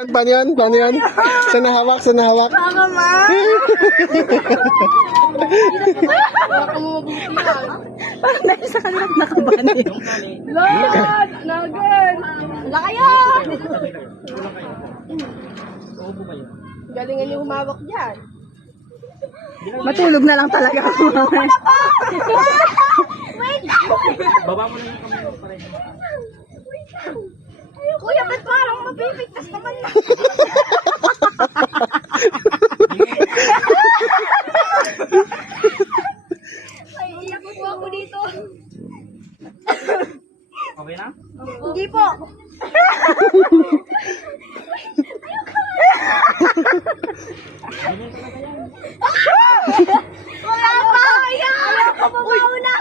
Paano yan? Paano yan? Saan nahawak? Saan nahawak? Baka ma! Baka mo mabuti yan. Parang dahil sa kanila nakabahan na yung Lord! Nugget! Wala kayo! Galingan niyo humawak dyan. matulog na lang talaga ako. Wait! Baba mo lang yung kamay mo pareho. Kuya, ba't parang mabibigtas naman na? Ay, iyak po ako dito. Okay na? Hindi po. Wala pa! Ayaw ko pa mauna!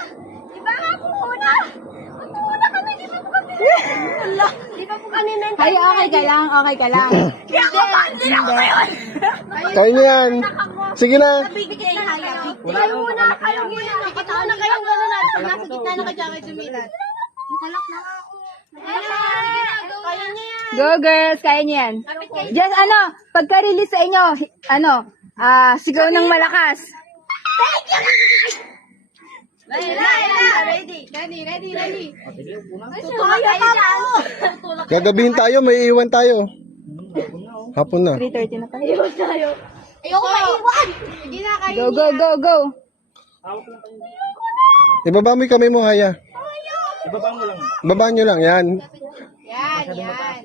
Di ba nga po muna? Magmuna kami, di ba po kami? Wala, di ba po kanina? Ay, okay ka lang, okay ka lang. Di ako ba? Hindi ako ngayon! Kaya niyo yan. Sige na. Nabigay tayo. Kayo muna, kayo muna. Kita na kayong gano'n natin. Pag nasa gitna na ka dyan, sumilat. Makalak na nga ako. Kaya niya yan. Go girls, kaya niyo yan. Just pagka-release sa inyo, sigaw ng malakas. Ready. Tutulak kayo dyan. Gagabihin tayo, may iwan tayo. Hapon na. 3:30 na tayo. Iwan tayo. Ayoko maiwan. Sige na, kayo Go, go, go, go. Ibaba mo yung kamay mo, Haya. Ibaba mo lang. Babaan nyo lang, yan. Yan.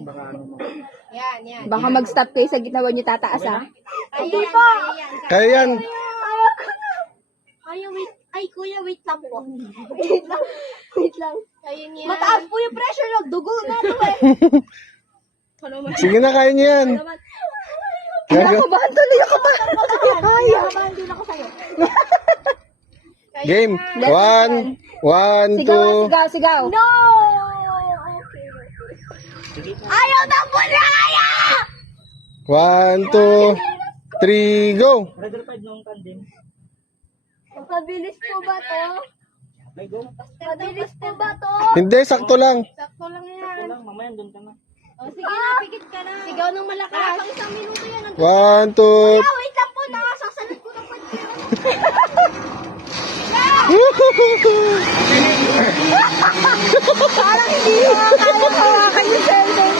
Baka ano mo. Yan. Baka mag-stop kayo sa gitna, huwag niyo tataas ha. Hindi po. Kaya yan. Ay, wait. Ay, kuya, wait lang po. Wait lang. Ayun yan. Mataas po yung pressure ng dugo na ito eh. Sige na, kaya nyo yan. Nakabahan tuloy ako ba? Kaya. Hindi ako sa'yo. Game. 1, 1, Sigaw, 2. sigaw, sigaw. No! Ayaw na po na kaya! 1, 2, 3, go. Rider 5 nung tandem. Mabilis po ba to? Okay, go. Mabilis po ba to? Hindi, sakto lang. Sakto lang Ito yan. lang, mamaya doon ka na. O, sige na, pikit ka na. Sigaw ng malakas. Pang isang minuto yan. 1, 2. Wait lang po na. Sasalit ko ng pagkira. Parang hindi ko kaya hawakan yung cellphone.